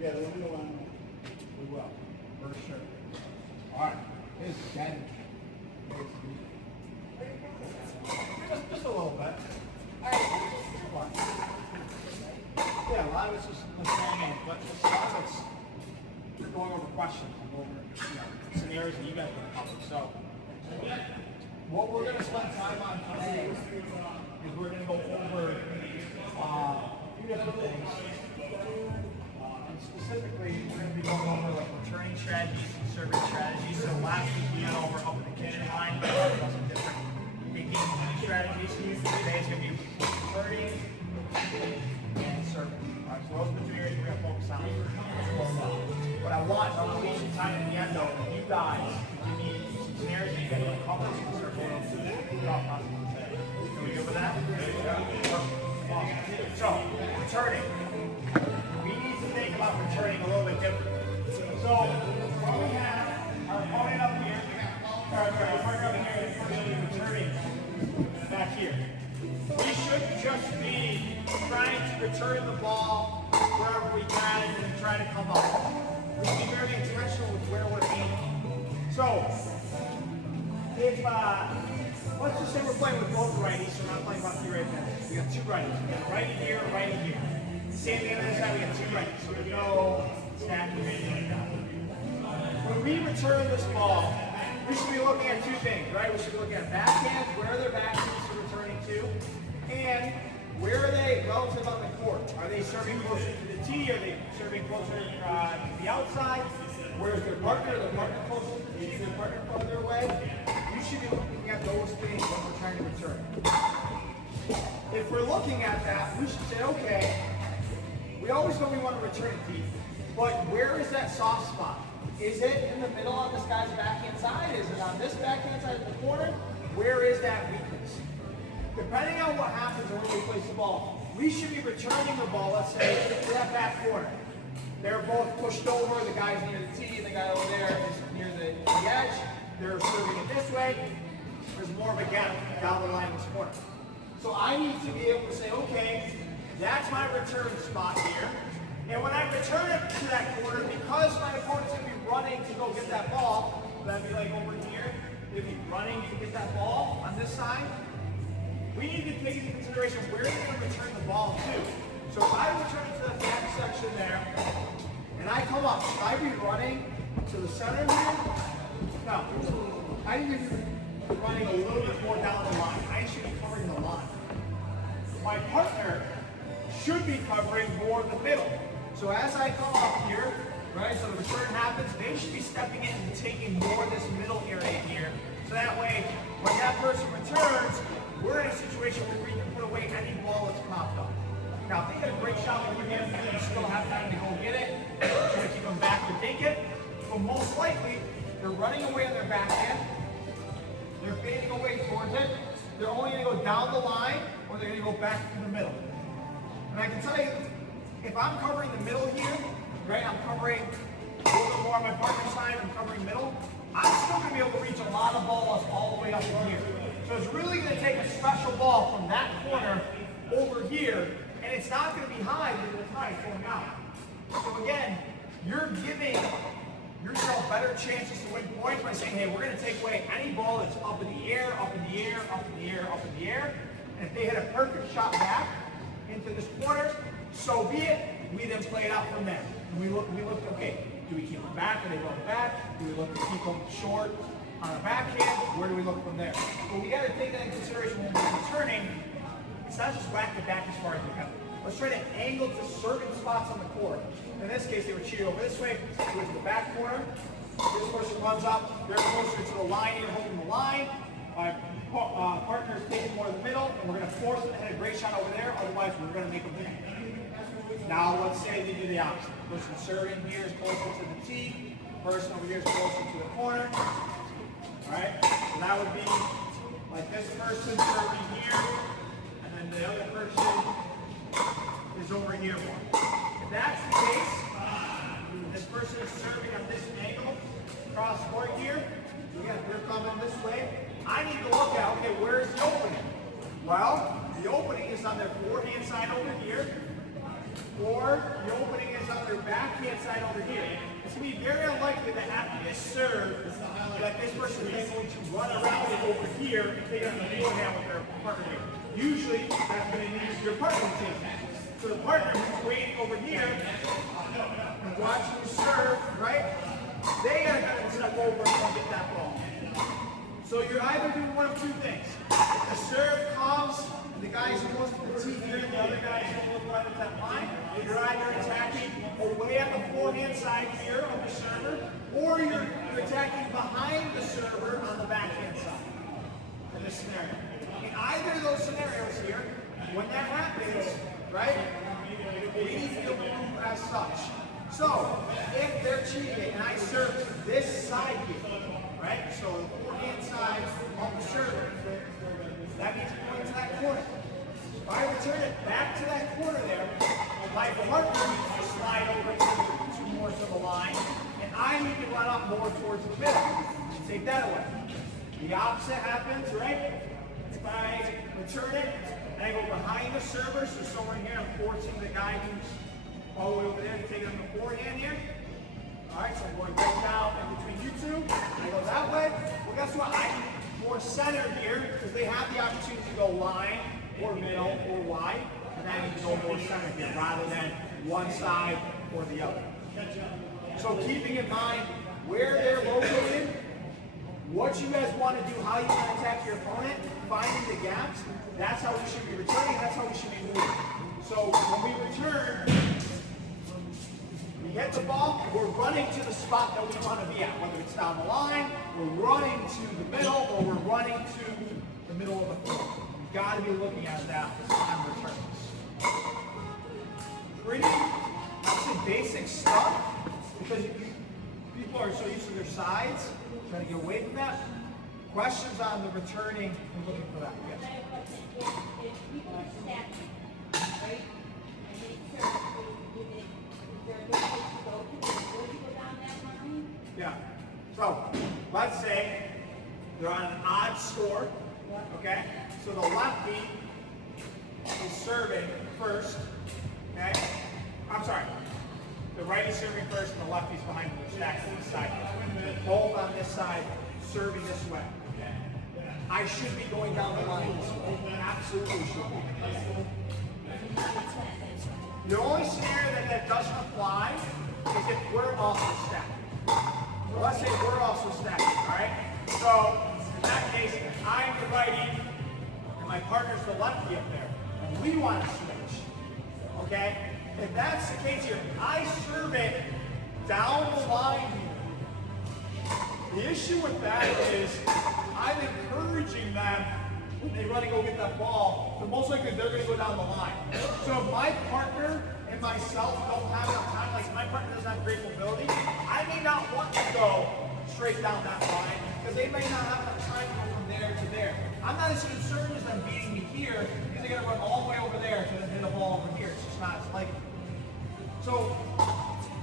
Yeah, let me know when we will. For sure. All right. Here's Ken. Just a little bit. All right. Yeah, a lot of it's just understanding, but a lot of it's going over questions and over scenarios that you guys want to cover. So, what we're going to spend time on today is we're going to go over a few different things. And specifically, we're going to be going over like returning strategies and serving strategies. So last week we went over up in the kitchen line, we talked about some different kicking strategies. Today is going to be returning and serving. All right, so those are the two areas we're going to focus on. What I want is some time at the end though, for you guys to give me some scenarios that you guys want to cover and start going through that. Are we good with that? Awesome. So, returning. We need to think about returning a little bit different. So, what we have our opponent up here, our partner up here is really returning back here. We should just be trying to return the ball wherever we can and try to come up. We should be very intentional with where we're aiming. So, if, let's just say we're playing with both righties, so we're not playing lefty right now. We got two righties. We got a righty here, a righty here. Same thing on the other side, we got two righties. So there's no stacking or anything like that. When we return this ball, we should be looking at two things, right? We should be looking at backhands, where their backhands are returning to, and where are they relative on the court? Are they serving closer to the tee? Are they serving closer to the outside? Where's their partner? Their partner closer to the tee? Their partner farther away? You should be looking at those things when we're trying to return. If we're looking at that, we should say, okay, we always know we want to return it deep, but where is that soft spot? Is it in the middle on this guy's backhand side? Is it on this backhand side of the corner? Where is that weakness? Depending on what happens when we place the ball, we should be returning the ball, let's say, to that back corner. They're both pushed over, the guy's near the tee, and the guy over there is near the edge. They're serving it this way. There's more of a gap down the line in this corner. So I need to be able to say, okay, that's my return spot here. And when I return it to that corner, because my opponent's going to be running to go get that ball, that'd be like over here, they'd be running to get that ball on this side. We need to take into consideration where they're going to return the ball to. So if I return it to the back section there, and I come up, should I be running to the center here? No. I need to be running a little bit more down the line. I should be covering the line. My partner should be covering more the middle. So as I come up here, right, so the return happens, they should be stepping in and taking more of this middle area here. So that way, when that person returns, we're in a situation where we can put away any ball that's popped up. Now, if they get a great shot with your hand, you still have time to go get it. Try to keep them back to dink it. But most likely, they're running away on their backhand. They're fading away towards it. They're only going to go down the line, or they're going to go back to the middle. And I can tell you, if I'm covering the middle here, right, I'm covering a little bit more on my partner's side, I'm covering middle, I'm still going to be able to reach a lot of balls all the way up in here. So it's really going to take a special ball from that corner over here, and it's not going to be high because it's high going out. So again, you're giving yourself better chances to win points by saying, hey, we're going to take away any ball that's up in the air, up in the air, up in the air, up in the air. And if they hit a perfect shot back into this corner, so be it. We then play it out from there. And we look, okay, do we keep them back? Are they going back? Do we look to keep them short on a backhand? Where do we look from there? But we got to take that into consideration when we're returning. It's not just whack it back as far as we can. Let's try to angle to certain spots on the court. In this case, they were cheating over this way, go to the back corner. This person runs up, they're closer to the line here, holding the line. My partner is taking more in the middle, and we're going to force them to hit a great shot over there, otherwise we're going to make them hit. Now, let's say they do the opposite. Person serving here is closer to the tee, person over here is closer to the corner. Alright, so that would be like this person serving here, and then the other person is over here more. If that's the case, this person is serving on this angle, across court here, again, they're coming this way. I need to look at, okay, where's the opening? Well, the opening is on their forehand side over here, or the opening is on their backhand side over here, it's going to be very unlikely that after this serve, that this person is going to run around it over here and take it on the forehand with their partner here. Usually, that's going to need your partner to take that. So the partner who's waiting over here and watching you serve, right? They got to kind of step over and get that ball. So you're either doing one of two things. If the serve comes, and the guy's supposed to tee here, and the other guy's going to look right at that line, you're either attacking away at the forehand side here of the server, or you're attacking behind the server on the backhand side in this scenario. In either of those scenarios here, when that happens, right, we need to move as such. So, if they're cheating and I serve to this side here, right, so the forehand side of the server, that means going to that corner. If I return it back to that corner there, my partner needs to slide over to more to the line, and I need to run up more towards the middle. Take that away. The opposite happens, right? If I return it, and I go behind the server, so somewhere in here I'm forcing the guy who's all the way over there to take it on the forehand here. Alright, so I'm going right down in between you two. I go that way. Well, guess what? I need more center here, because they have the opportunity to go line, or middle, or wide. And I need to go more center here, rather than one side or the other. So keeping in mind where they're located, what you guys want to do, how you want to attack your opponent, finding the gaps, that's how we should be returning, that's how we should be moving. So when we return, we hit the ball, we're running to the spot that we want to be at, whether it's down the line, we're running to the middle, or we're running to the middle of the court. You've got to be looking at that on returns. Pretty, I'd say basic stuff, because people are so used to their sides, trying to get away from that. Questions on the returning and looking for that? Yes. If people are stacking, right, and they serve, is there a good place to go? Can they go down that line? Yeah. So, let's say they're on an odd score, okay? So the lefty is serving first, okay? I'm sorry. The righty's serving first and the lefty's behind the stack to the side. Both on this side, serving this way. I should be going down the line this way. Absolutely should be. The only scenario that doesn't apply is if we're also stacked. So let's say we're also stacked, alright? So in that case, I'm the righty and my partner's the lefty up there. And we want to switch. Okay? If that's the case here, I serve it down the line here. The issue with that is I'm encouraging them when they run and go get that ball, but most likely they're going to go down the line. So if my partner and myself don't have enough time, like my partner doesn't have great mobility, I may not want to go straight down that line because they may not have enough time to go from there to there. I'm not as concerned as them beating me here because they're going to run all the way over there to hit a ball over here. It's just not as likely. So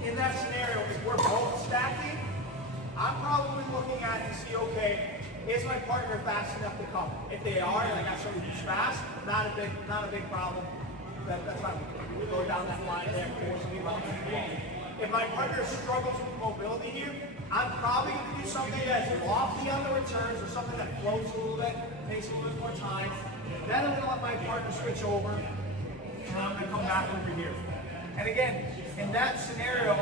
in that scenario, if we're both stacking, I'm probably looking at and see, okay, is my partner fast enough to cover? If they are, and I got somebody who's fast, not a big problem. That's not we go down that line there, force me behind the ball. If my partner struggles with mobility here, I'm probably going to do something that's lofty on the returns or something that floats a little bit, takes a little bit more time. Then I'm going to let my partner switch over, and I'm going to come back over here. And again, in that scenario,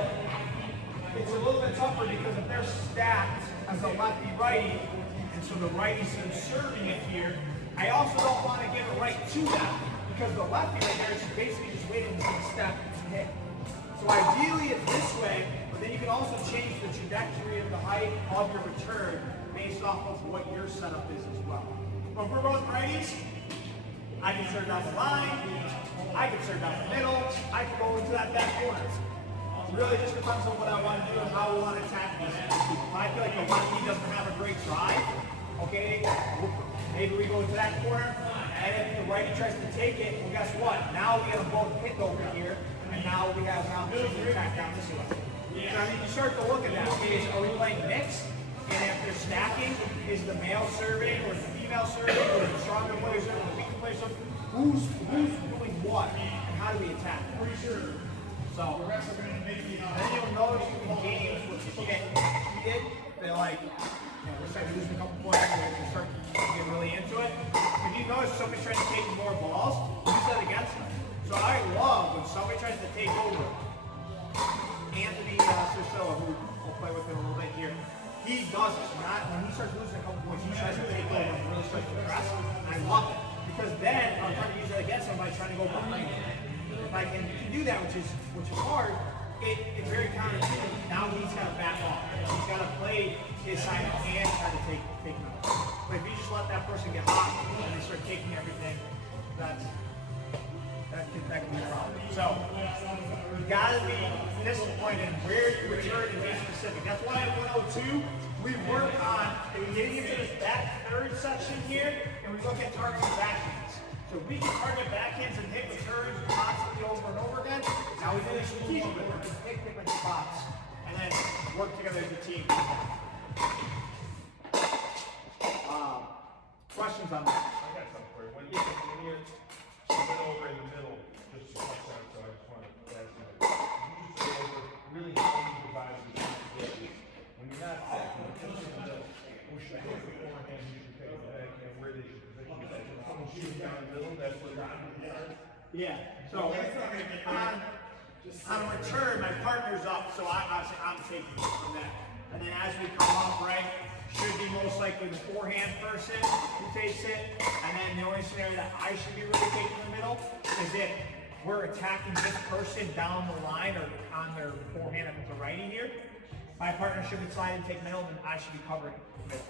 it's a little bit tougher because if they're stacked as a lefty-righty, and so the righty's serving it here, I also don't want to give it right to them because the lefty right there is basically just waiting until the stack is hit. So ideally it's this way, but then you can also change the trajectory of the height of your return based off of what your setup is as well. But if we're both righties, I can serve down the line, I can serve down the middle, I can go into that back corner. It really just depends on what I want to do and how we want to attack this. If I feel like the lefty doesn't have a great drive, okay, maybe we go to that corner, and if the righty tries to take it, well guess what? Now we have both hit over here, and now we have an opportunity to attack down this way. So I mean, you start to look at that. Okay, are we playing mixed? And if they're stacking, is the male serving, or is the female serving, or is the stronger player serving, or the weaker player serving? Who's doing what, and how do we attack? Pretty sure. So, then you'll notice in games where people get heated, they're like, we start losing a couple points, they start getting really into it. If you notice somebody's trying to take more balls, use that against them. So I love when somebody tries to take over. Anthony Cercilla, who will play with him a little bit here, he does it. When he starts losing a couple points, he tries to take over and really starts to press. And I love it. Because then I'm trying to use that against him by trying to go behind him. If I can do that, which is hard, it's very counterintuitive. Now he's got to back off. He's got to play his side and try to take him out. But if you just let that person get hot and they start taking everything, that can be a problem. So you got to be disappointed in where you return and be specific. That's why at 102 we work on getting into this back third section here, and we look at targeting backhands. So we can target backhands and hit returns constantly over and over again. Now we do it strategically. We can pick different spots and then work together as a team. Questions on that? I got something for you. When you're coming over in the middle, just to touch on, so I just want to ask you. You just go over really how you divide the responsibilities. When you're not set, when you're just in the middle, who should go beforehand, who should take the back, and where they should position the back. If someone shoots down the middle, that's where they're going to start. Yeah. So on a return, my partner's up, so I'm taking it from that. And then as we come up, right, should be most likely the forehand person who takes it. And then the only scenario that I should be really taking the middle is if we're attacking this person down the line or on their forehand if it's a righty here. My partner should be sliding to take middle, and I should be covering middle.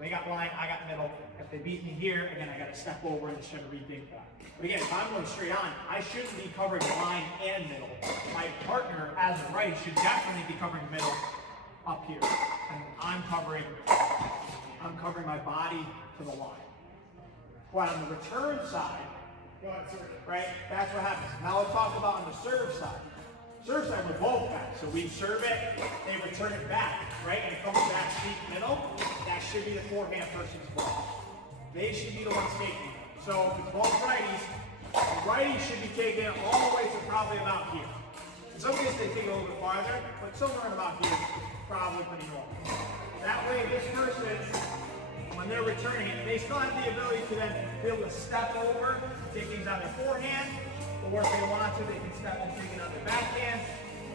They got line, I got middle. If they beat me here, again, I got to step over and try to rethink that. But again, if I'm going straight on, I shouldn't be covering line and middle. My partner, as a right, should definitely be covering middle up here. And I'm covering my body to the line. But on the return side, right, that's what happens. Now let's talk about on the serve side. Serve side, we're both back. So we serve it, they return it back, right? And it comes back deep middle. That should be the forehand person's ball. They should be the ones taking it. So if it's both righties, the righties should be taking it all the way to probably about here. In some cases they take it a little bit farther, but somewhere about here is probably pretty normal. That way this person, when they're returning it, they still have the ability to then be able to step over, take things on their forehand, or if they want to, they can step and take it on their backhand,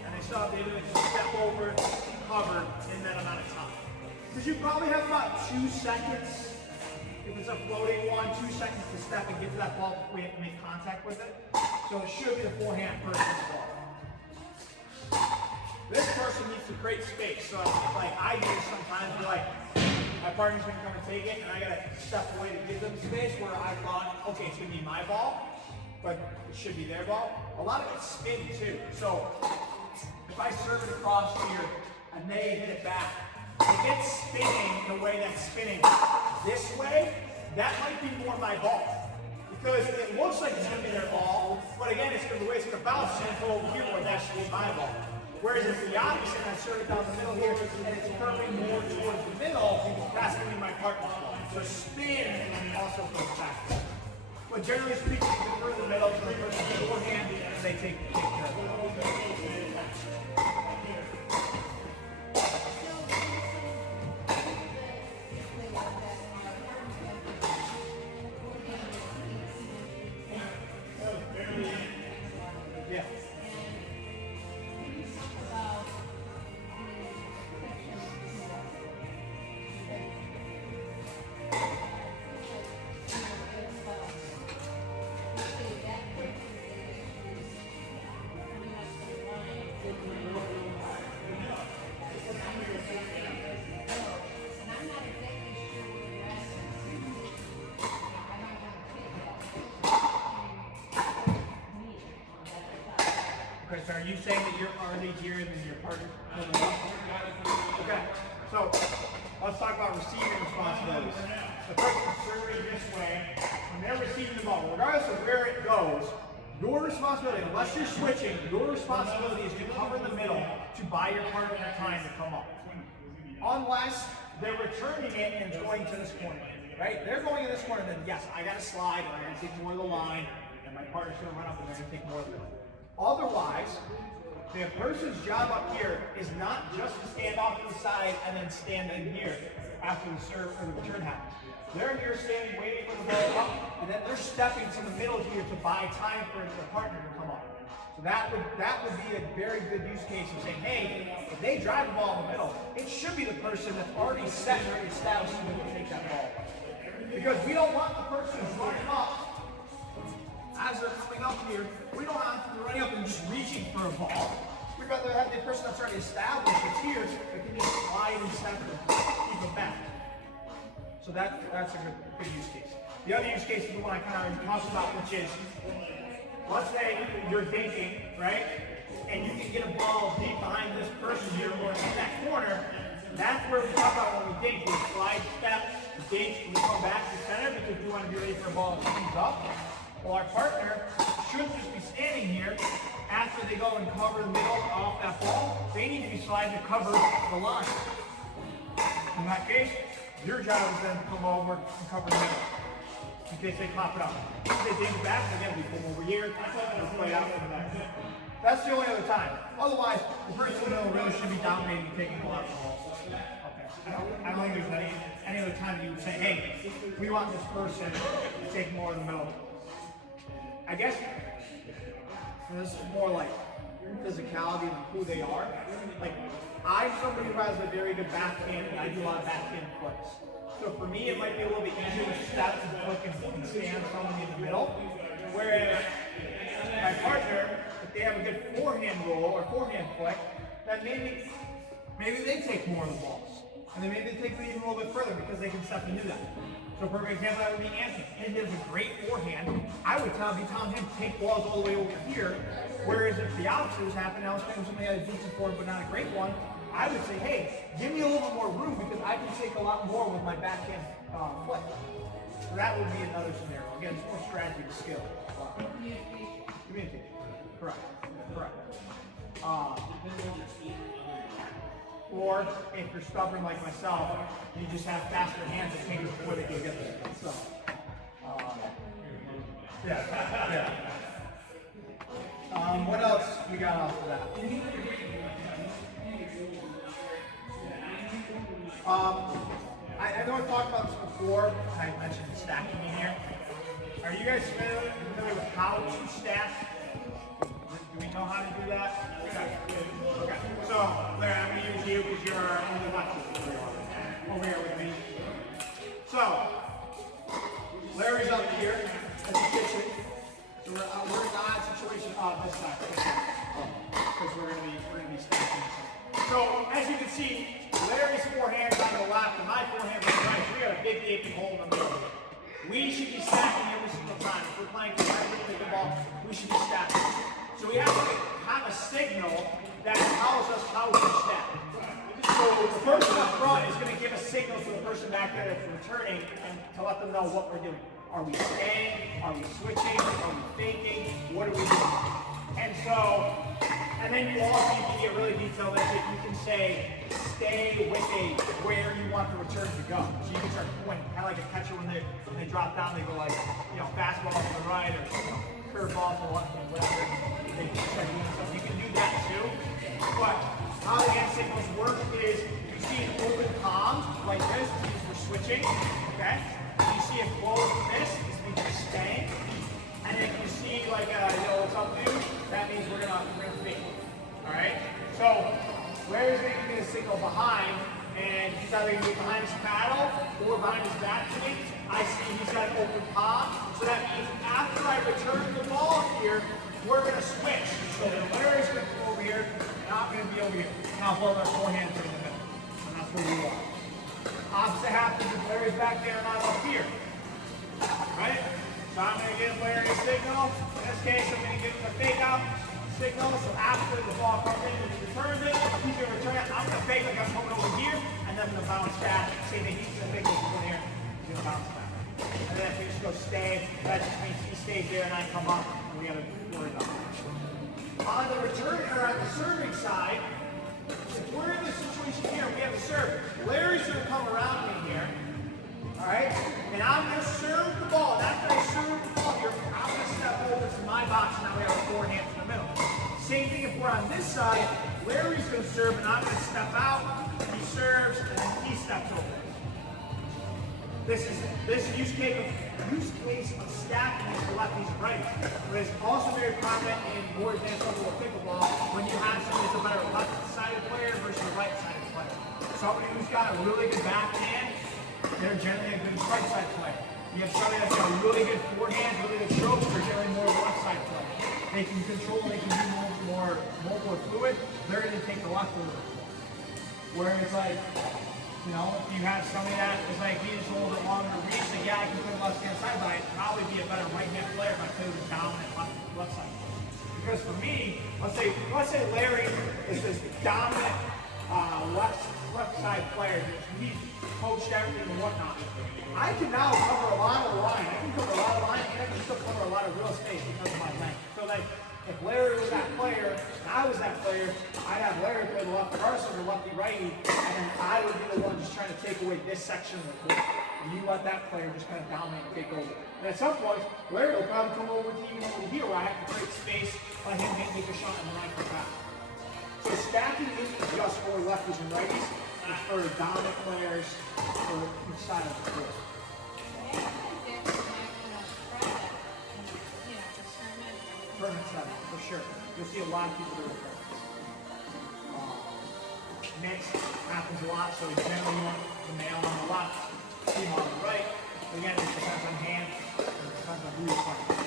and they still have the ability to step over, cover in that amount of time. Because you probably have about 2 seconds, if it's a floating one, 2 seconds to step and get to that ball before you have to make contact with it. So it should be the forehand person's ball. This person needs to create space. So like I do sometimes, be like, my partner's gonna come and take it, and I gotta step away to give them space where I thought, okay, it's gonna be my ball, but it should be their ball. A lot of it's spin too. So if I serve it across here and they hit it back, if it's spinning the way that's spinning this way, that might be more my ball. Because it looks like it's gonna be their ball, but again, it's gonna be the way it's gonna bounce and go over here where that should be my ball. Whereas if the opposite, I serve it down the middle here and it's curving more towards the middle, that's gonna be my partner's ball. So spin and then also goes back. But generally speaking, you prefer the middle for the person beforehand, and they take care of it. Yeah. Okay, so are you saying that you're already here and then your partner pulling up? Okay, so let's talk about receiving responsibilities. The person is serving this way, when they're receiving the ball, regardless of where it goes, your responsibility, unless you're switching, your responsibility is to cover the middle to buy your partner time to come up. Unless they're returning it and going to this corner, right? They're going in this corner, then yes, I gotta slide, and I gotta take more of the line, and my partner's gonna run up and they're gonna take more of the middle. Otherwise, the person's job up here is not just to stand off to the side and then stand in here after the serve or the return happens. They're here standing, waiting for the ball up, and then they're stepping to the middle here to buy time for their partner to come up. So that would be a very good use case of saying, hey, if they drive the ball in the middle, it should be the person that's already set and already established to take that ball. Because we don't want the person running up as they're coming up here. We don't want them running up and just reaching for a ball. We'd rather have the person that's already established that's here that can just slide and step and keep it back. So that's a good use case. The other use case is the one I kind of talked about, which is, let's say you're thinking, right, and you can get a ball deep behind this person here or in that corner. That's where we talk about when we think. We slide, step, dink, we come back to center because we want to be ready for a ball that speeds up. Well, our partner shouldn't just be standing here after they go and cover the middle off that ball. They need to be sliding to cover the line. In that case, your job is then to come over and cover the middle in case they pop it up. If they dig it back, again, we come over here. That's all going to play out from the back. That's the only other time. Otherwise, the person in the middle really should be dominating and taking a lot of the ball. Okay. I don't think there's any other time you would say, hey, we want this person to take more in the middle. I guess this is more like physicality than who they are. Like, I'm somebody who has a very good backhand, and I do a lot of backhand flicks. So for me, it might be a little bit easier to step and flick and stand somebody in the middle. Whereas my partner, if they have a good forehand roll or forehand flick, then maybe they take more of the balls. And then maybe they take it even a little bit further because they can step and do that. So for example, that would be Anthony. And he has a great forehand. I would be telling him to take balls all the way over here. Whereas if the opposite was happening, I was playing somebody had a decent forehand but not a great one, I would say, hey, give me a little bit more room because I can take a lot more with my backhand flick. So that would be another scenario. Again, it's more strategy and skill. Communication. Correct. Or if you're stubborn like myself, you just have faster hands and fingers before they can get there. So, yeah. What else we got off of that? I know I talked about this before. I mentioned stacking in here. Are you guys familiar with how to stack? Do we know how to do that? Okay. So, Larry, I'm going to use you because you're on the left over here with me. So, Larry's up here at the kitchen. So we're in an odd situation this side. Because we're going to be stacking this. So, as you can see, Larry's forehand's on the left and my forehand's on the right. So we got a big gaping hole in the middle. We should be stacking every single time. If we're playing competitive pickleball, we should be stacking. So we have to have a signal that tells us how to stack. So the person up front is going to give a signal to the person back there that's returning and to let them know what we're doing. Are we staying? Are we switching? Are we faking? What are we doing? And then you also need to get really detailed that you can say, stay with where you want the return to go. So you can start pointing, kind of like a catcher when they drop down, they go like, fastball to the right or curveball to the left or whatever. They start doing stuff. You can do that too. But how the hand signals work is you see an open palm like this, this means we're switching. Okay? You see a closed fist, this means we're staying. And if you see like what's up, dude, that means we're gonna fake. Alright? So Larry's gonna give me a signal behind, and he's either gonna be behind his paddle or behind his back to me. I see he's got an open palm. So that means after I return the ball here, we're gonna switch. So Larry's gonna come over here, and I'm gonna be over here. Now hold our forehands in the middle. And that's where we are. Opposite happens if Larry's back there and I'm up here. Right? So I'm going to give Larry a signal. In this case, I'm going to give him a fake out signal. So after the ball comes in and he returns it, he's going to return it. I'm going to fake like I'm coming over here, and then I'm going to bounce back. Say that he's going to fake like he's in here, he's going to bounce back. And then if we just go stay, that just means he stays there and I come up, and we got to worry about that. On the return, or on the serving side, if we're in this situation here, we have a serve. Larry's going to come around me here. Alright? And I'm going to serve the ball. And after I serve the ball here, I'm going to step over to my box, and now we have a forehand in the middle. Where on this side, Larry's going to serve and I'm going to step out, he serves, and then he steps over. This use case of stacking is for lefties and righties, but it's also very prominent in more advanced level of pickleball when you have somebody that's a better left-sided player versus a right-sided player. Somebody who's got a really good backhand, they're generally a good right-side player. You have somebody that's got a really good forehand, really good stroke, they're generally more left-side player. They can control, they can be more fluid, they're going to take the left a little bit more. Whereas like, you know, if you have somebody that is like, he just a little bit longer to reach, then yeah, I can play left hand side, but I'd probably be a better right hand player if I played with a dominant left side. Because for me, let's say Larry is this dominant left side player, he's coached everything and whatnot. I can now cover a lot of the line. I can cover a lot of line and I can still cover a lot of real estate because of my length. So like, if Larry was that player, and I was that player, I'd have Larry play the lefty versus the lefty righty, and then I would be the one just trying to take away this section of the court. And you let that player just kind of dominate and take over. And at some point, Larry will probably come over to even over here where I have to create space, let him make a shot, and then I come back. So stacking isn't just for lefties and righties, it's for dominant players for each side of the court. Tournament setting, for sure. You'll see a lot of people do it. Mix happens a lot, so generally you want the male on the left, team on the right. But again, it depends on hand, it depends on who you're playing.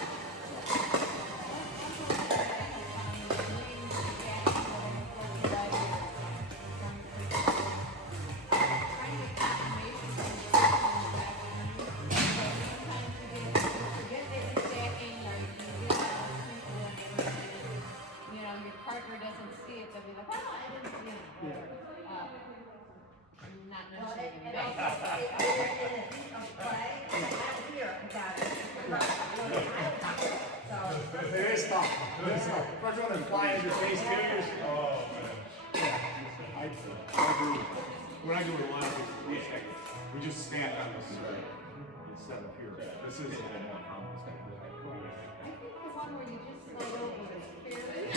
It is tough. First one is flying in your face, too. Oh, man. Yeah. I agree. When I go to lunch, we just stand on this instead of here. This is a little more complicated. I think the one where you just slide over is fairly.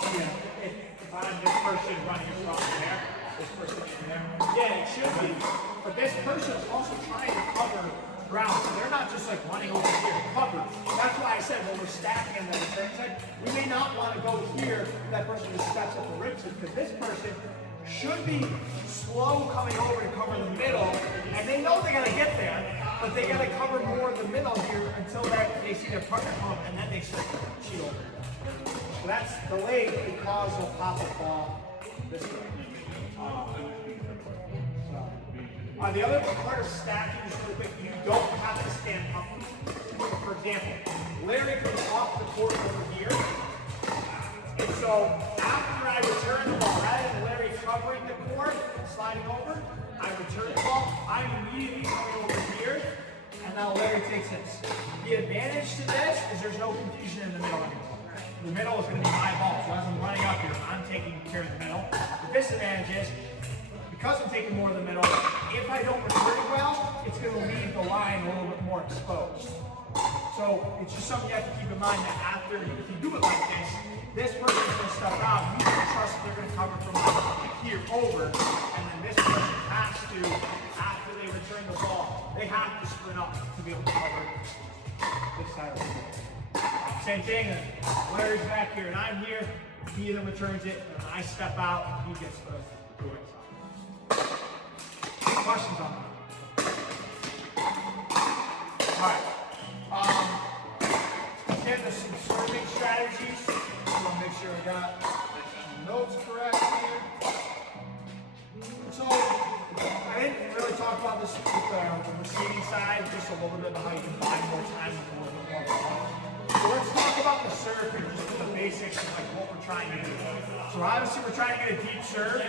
Yeah, if I'm this person running across there, this person in there, yeah, it should be. But this person is also trying to cover ground. So they're not just like running over here to cover. That's why I said when we're stacking on the return side, we may not want to go here and that person just steps up the ribs because this person should be slow coming over to cover the middle. And they know they gotta get there, but they gotta cover more of the middle here until they see their partner come up and then they start to cheat over. So that's delayed because of pop-up ball this way. The other part of stacking is really quick. You don't have to stand up. For example, Larry comes off the court over here. And so after I return the ball, rather than Larry covering the court and sliding over, I return the ball. I'm immediately coming over here. And now Larry takes his. The advantage to this is there's no confusion in the middle anymore. The middle is going to be my ball. So as I'm running up here, I'm taking care of the middle. The disadvantage is, because I'm taking more of the middle, if I don't return it well, it's going to leave the line a little bit more exposed. So it's just something you have to keep in mind that after, if you do it like this person's going to step out, you can trust that they're going to cover from here over, and then this person has to, after they return the ball, they have to split up to be able to cover this side of the court. Same thing, Larry's back here and I'm here, he either returns it, and I step out, and he gets the right side. Questions on that? Alright. Let's get into some serving strategies. I want to make sure I got some notes correct here. So, I didn't really talk about this with the receiving side, just a little bit about how you can buy more time with a little bit more ball. So let's talk about the serve and just the basics of like what we're trying to do. So obviously we're trying to get a deep serve.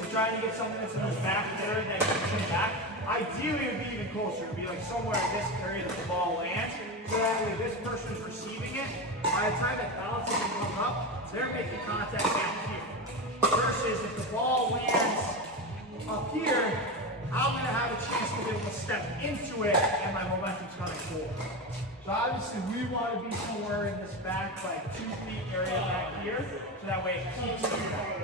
We're trying to get something that's in the back third that keeps him back. Ideally, it would be even closer. It would be like somewhere in this area that the ball lands. So that way this person's receiving it. By the time it bounces and comes up, they're making contact back here. Versus if the ball lands up here, I'm going to have a chance to be able to step into it and my momentum's going to go. So obviously we want to be somewhere in this back, like 2 feet area back here, so that way it keeps you back.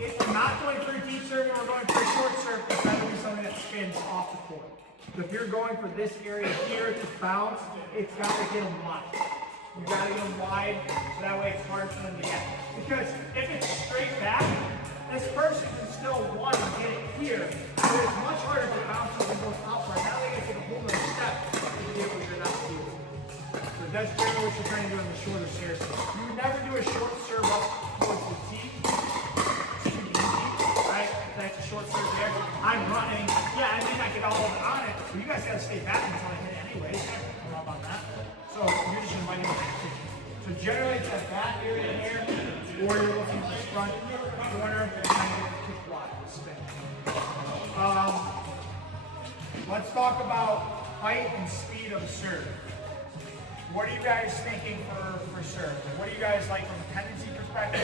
If we're not going for a deep serve and we're going for a short serve, it's better be something that spins off the court. So if you're going for this area here to bounce, it's got to get them wide. You got to get them wide, so that way it's hard for them to get. Because if it's straight back, this person can still want to get it here, but it's much harder to bounce when it goes upward. Now they get to the whole other step to get what you're not doing. So that's generally what you're trying to do in the shorter serve. You would never do a short serve up towards the tee. It's too easy, right? That's a short serve there. I'm running. Yeah, I may not get all of it on it, but you guys got to stay back until I hit it anyways. I'm up on that. So you're just inviting me back. So generally it's that back area here, or you're looking for this front corner and trying to get the kick wide, the spin. Let's talk about height and speed of the serve. What are you guys thinking for serve? What do you guys like from a tendency perspective?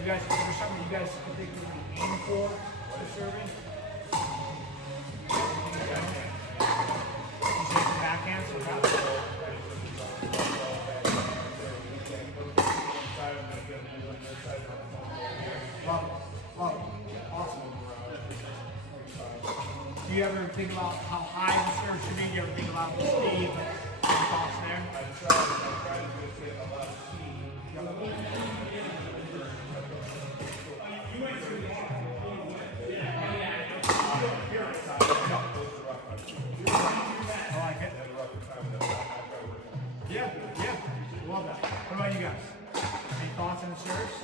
You guys, is there something you guys particularly aim for serving? You say the backhand, so love it. Love it. Awesome. Do you ever think about how high the serve should be? Do you ever think about the speed? Any thoughts there? I try to get a lot of speed. I like it. Yeah, yeah. Love that. What about you guys? Any thoughts on the serves?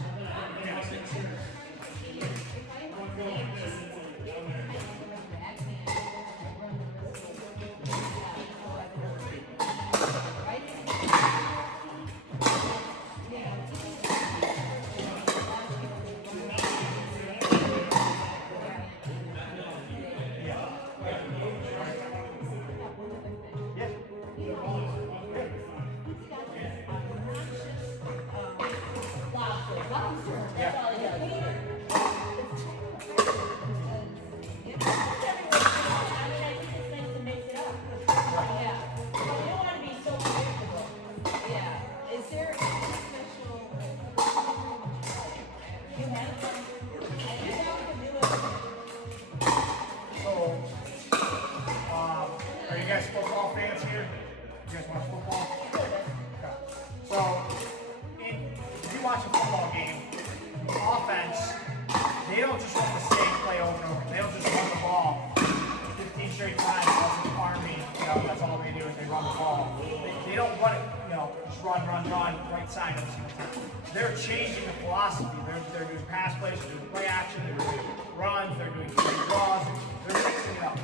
Are you guys football fans here? You guys watch football? Okay. So, if you watch a football game, offense, they don't just run the same play over and over. They don't just run the ball 15 straight times as an army. That's all they do is they run the ball. They don't run it, just run, right side every single time. They're changing the philosophy. They're doing pass plays, they're doing play action, they're doing runs, they're doing draws, they're mixing it up.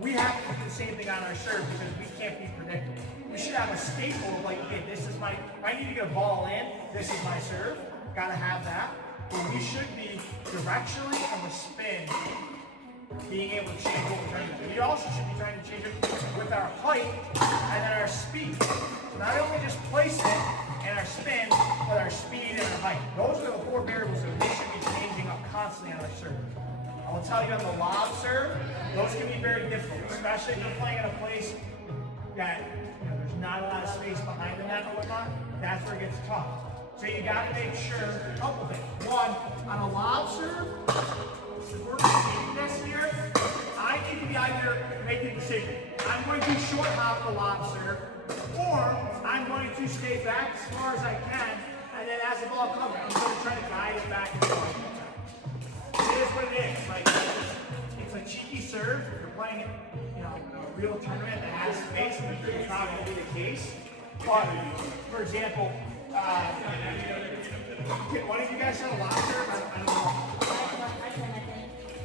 We have to do the same thing on our serve because we can't be predictable. We should have a staple of like, okay, this is my, if I need to get a ball in, this is my serve. Gotta have that. But we should be directionally and with spin, being able to change what we're trying to do. We also should be trying to change it with our height and then our speed. So not only just place it and our spin, but our speed and our height. Those are the 4 variables that we should be changing up constantly on our serve. I will tell you on the lob serve, those can be very difficult, especially if you're playing in a place that there's not a lot of space behind the net or whatnot. That's where it gets tough. So you got to make sure a couple things. One, on a lob serve, if we're making this here, I need to be either making a decision. I'm going to short hop the lob serve, or I'm going to stay back as far as I can, and then as the ball comes, I'm going to try to guide it back and forth. It is what it is. It's a cheeky serve. If you're playing in a real tournament that has space, it's not going to be the case. But, for example, one of you guys had a lob serve? I don't know.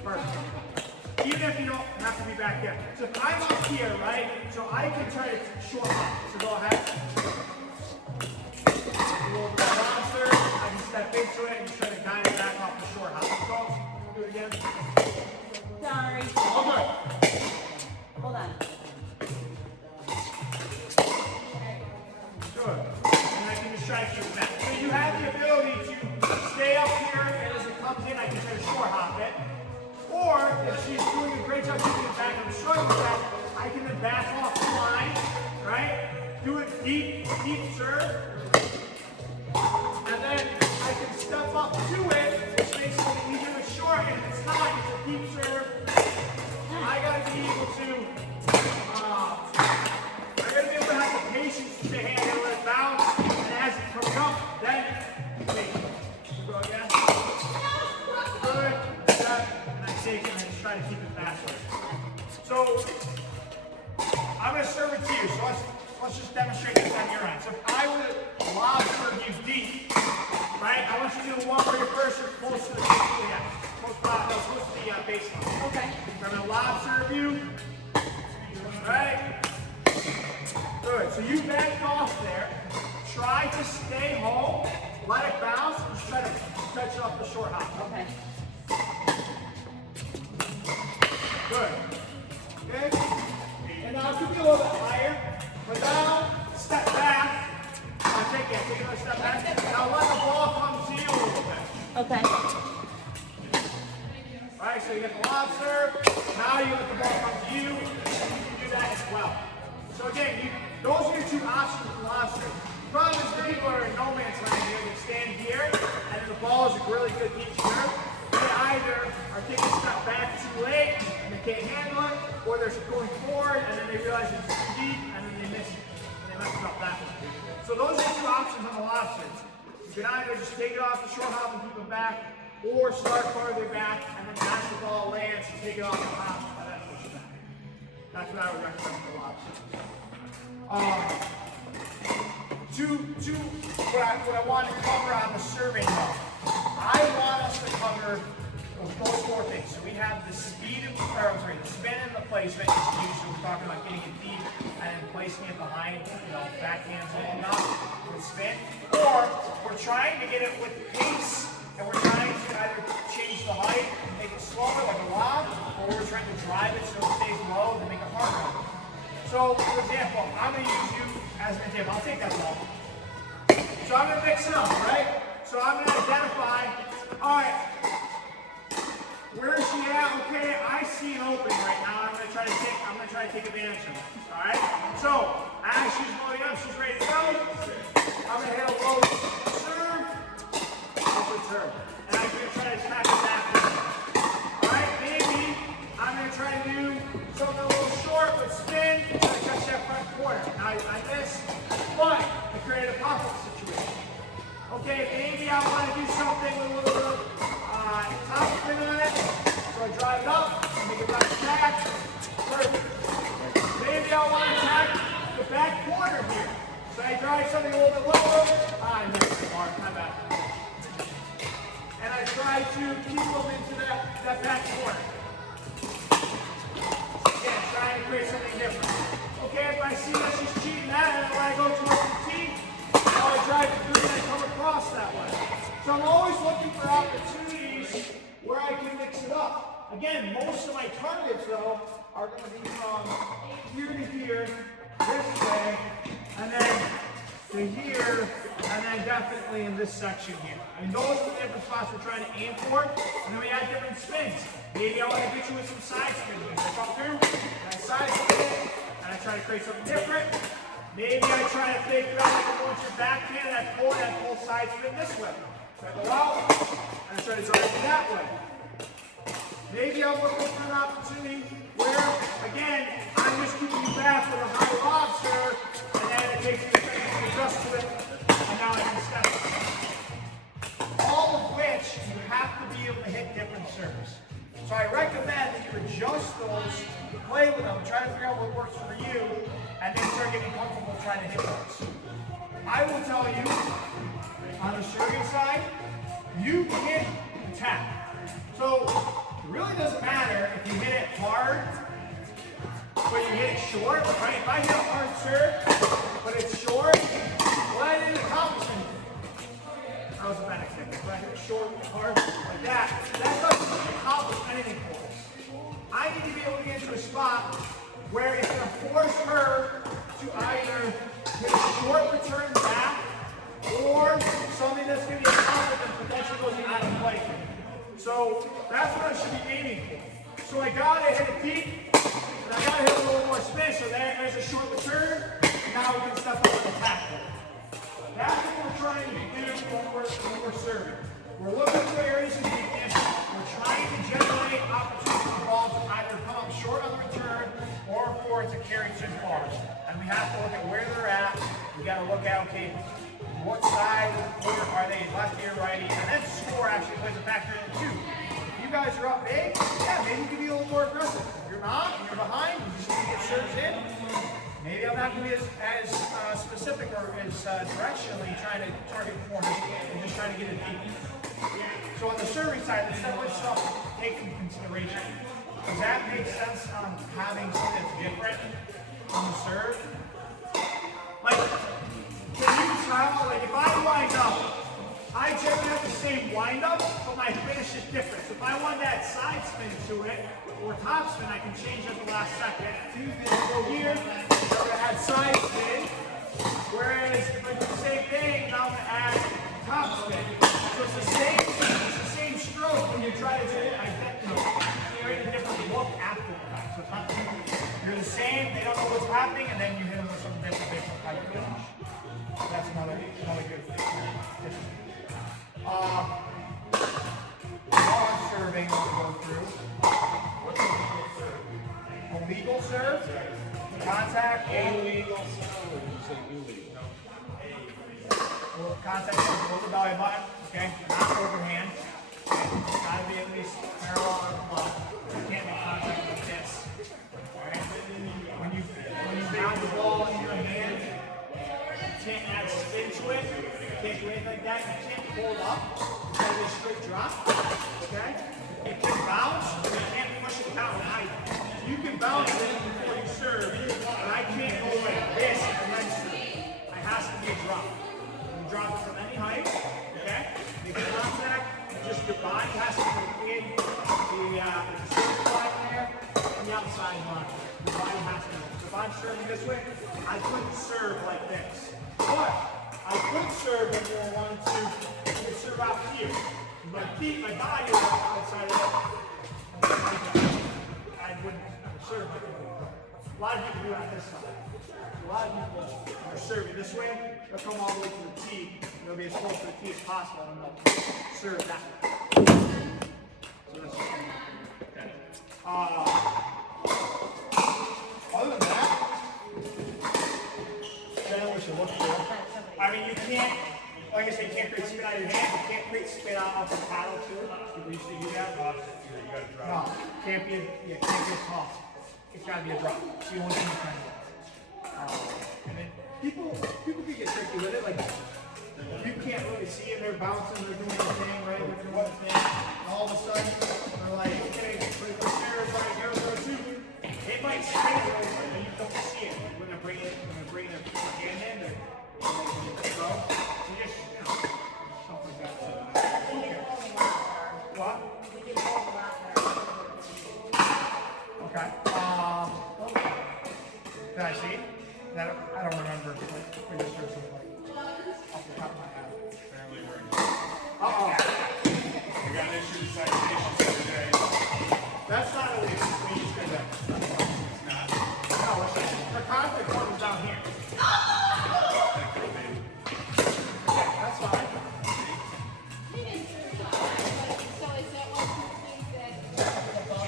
Perfect. Even if you don't have to be back there. So if I'm up here, right? So I can try to short hop. So go ahead. Lob serve. I can step into it and just try to guide it back off the short hop. So do it again. Sorry. Okay. Hold on. Good. And I can just try to keep it back. So you have the ability to stay up here, and as it comes in, I can try to short hop it. Or, if she's doing a great job keeping it back and I'm struggling with that, I can then back off the line deep serve. And then I can step up to it, which makes it easier to short. And if it's not, it's a deep serve. I gotta be able to have the patience to stay hand and let it bounce. And as it comes up, then take it. So go again. Good. Step. And I take it and I just try to keep it backward. So I'm gonna serve it to you. So let's just demonstrate this on your end. So if I were to lob serve you deep, right? I want you to do one where you're first or close to the close to the baseline. Okay. So I'm gonna lob serve you. Right? Good. So you backed off there. Try to stay home. Let it bounce and just try to stretch it off the short hop. Okay. Good. Okay? And now it could be a little bit higher. But now, step back. Now take another step back. Now let the ball come to you a little bit. Okay. Alright, so you get the lob serve. Now you let the ball come to you. You can do that as well. So again, those are your two options with the lob serve. The problem is people are in no man's land here. They stand here, and the ball is a really good deep serve. They either are taking a step back too late, and they can't handle it, or they're going forward, and then they realize it's too deep, and then they miss it. And they mess it up that way. So those are the two options on the lob serve. You can either just take it off the short hop and keep it back, or start farther back, and then as the ball lands, you take it off the hop, and then push it back. That's what I would recommend for the lob serve. What I want to cover on the serving though. I want us to cover those four things. So we have the speed of the spin and the placement is huge. So we're talking about getting it deep and placing it behind, backhands and up with spin. Or we're trying to get it with pace, and we're trying to either change the height and make it slower like a lob, or we're trying to drive it so it stays low to make it harder. So, for example, I'm going to use you as an example. I'll take that ball. So I'm going to mix it up, right? So I'm going to identify, all right, where is she at? Okay, I see an opening right now. I'm going to try to take advantage of it. All right? So, as she's loading up, she's ready to go. I'm going to hit a low serve, upward serve. And I'm going to try to smack it back. All right, maybe I'm going to try to do something a little short with spin and touch that front corner. Now I missed, but I created a pop-up situation. Okay, maybe I want to do something with a little bit of top spin on it. So I drive it up, make it bounce back. Perfect. Maybe I want to attack the back corner here. So I drive something a little bit lower. I missed it hard, my bad. And I try to keep moving to that back corner. Again, trying to create something different. Okay, if I see that she's cheating that, and when I go towards the tee, I drive it through and I come across that way. So I'm always looking for opportunities where I can mix it up. Again, most of my targets, though, are going to be from here to here, this way, and then to here, and then definitely in this section here. I mean, those are the different spots we're trying to aim for, and then we add different spins. Maybe I want to get you with some side spins. I come through, and I side spin, and I try to create something different. Maybe I try to fake it out like I'm going to your backhand, and I pull side spin this way. So I go out, and I try to drive it that way. Maybe I'm looking for an opportunity where, again, I'm just keeping you back with a high lob serve, and then it takes me a second to adjust to it, and now I can step it. All of which you have to be able to hit different serves. So I recommend that you adjust those, play with them, try to figure out what works for you, and then start getting comfortable trying to hit those. I will tell you, on the serving side, you can attack. So it really doesn't matter if you hit it hard, but you hit it short, right? If I hit a hard serve, but it's short, well, I didn't accomplish anything. That was a bad example. If I hit it short, hard, like that doesn't accomplish anything for us. I need to be able to get into a spot where it's going to force her to either hit a short return back or something that's going to be a compliment that potentially goes out of play. So that's what I should be aiming for. So I got to hit it deep, and I got to hit a little more spin, so there's a short return. Now we can step up. attack hold. That's what we're trying to do when we're serving. We're looking for areas of weakness. We're trying to generate opportunities for the ball to either come up short on the return or for it to carry too far. And we have to look at where they're at. We got to look at, okay, what side of the court are they, lefty or righty? And then score actually plays a factor in it too. If you guys are up big, yeah, maybe you can be a little more aggressive. If you're not, and you're behind, you just need to get serves in. Maybe I'm not going to be as specific or as directionally trying to target corners and just trying to get it deep. So on the serving side, that's definitely stuff to take into consideration. Does that make sense on having something that's different on the serve? Like, can you tell, like if I wind up, I generally have the same wind up, but my finish is different. So if I want that side spin to it, or top spin, I can change at the last second. Go here, I'm gonna add side spin, whereas if I do the same thing, now I'm gonna add top spin. So it's the same stroke when you try to do it identical. Create a different look after the fact. So it's not, you're the same, they don't know what's happening, and then you hit them with something different based on how you finish. That's another good thing. Serving we'll go through. A legal serve, contact, illegal serve. Well, contact serve below the belly button, okay? Not overhand. Gotta be at least parallel or above. You can't make contact with this. Alright? When you bounce the ball in your hand, you can't add spin to it. You can't do anything like that. You can't hold up. You gotta be a straight drop. Okay? It can bounce, but you can't push it down either. You can bounce it before you serve, but I can't go like this and then serve. It has to be a drop. You drop it from any height, okay? Make contact, just your body has to create the serve line there and the outside line. Your body has to. So if I'm serving this way, I couldn't serve like this. But I could serve when you wanted to. You could serve out here. My feet, my body was outside of it. I wouldn't serve like that. A lot of people do it on this side. A lot of people are serving this way. They'll come all the way to the tee. They'll be as close to the tee as possible, and they'll serve that way. So that's okay. Other than that, then we should look for. I mean, you can't. Like I said, you can't create spin out of your hand. You can't create spin out of the paddle too. People used to do that. You gotta drop. No, can't be a toss. It's gotta be a drop. It's the only thing you can do. And then people can get tricky with it. Like you can't really see it. They're bouncing. They're doing their thing, right? They're doing one thing. And all of a sudden, they're like, okay, put the stairs right here, go to. It might spin a little bit, and you don't see it. When they're bringing their hand in, they're go. What? Okay. Did I see? I don't remember what your search was like off the top of my head. Apparently we're in. I got issued citations the other day. That's not illegal. We just did that. It's not. No, it's just the contact point is down here. Yeah, that's fine.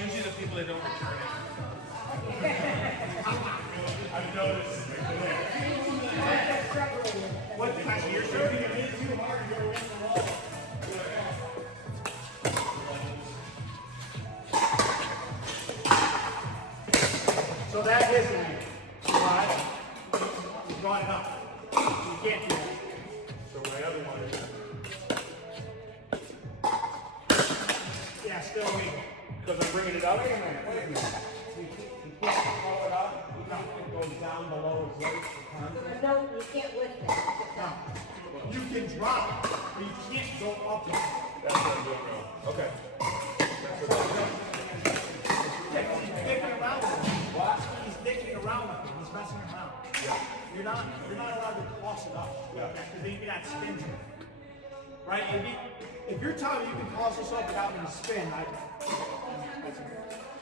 Usually the people that don't return it. I've noticed. What the heck? You're serving it. So that is illegal. Why? You brought it up. You can't do that. So my other one is. Yeah, still illegal. Because I'm bringing it up. Wait a minute. You can't call it up. No, it goes down below his legs. No, you can't lift it. No. You can drop it, but you can't go up it. That's what I'm doing now. Okay. That's what I'm doing. He's dicking around with it. What? He's dicking around with it. He's messing around. Yeah. You're not allowed to toss it up. Yeah. Because then you can add spin to it. Right? If you're telling me you can toss this up without me to spin,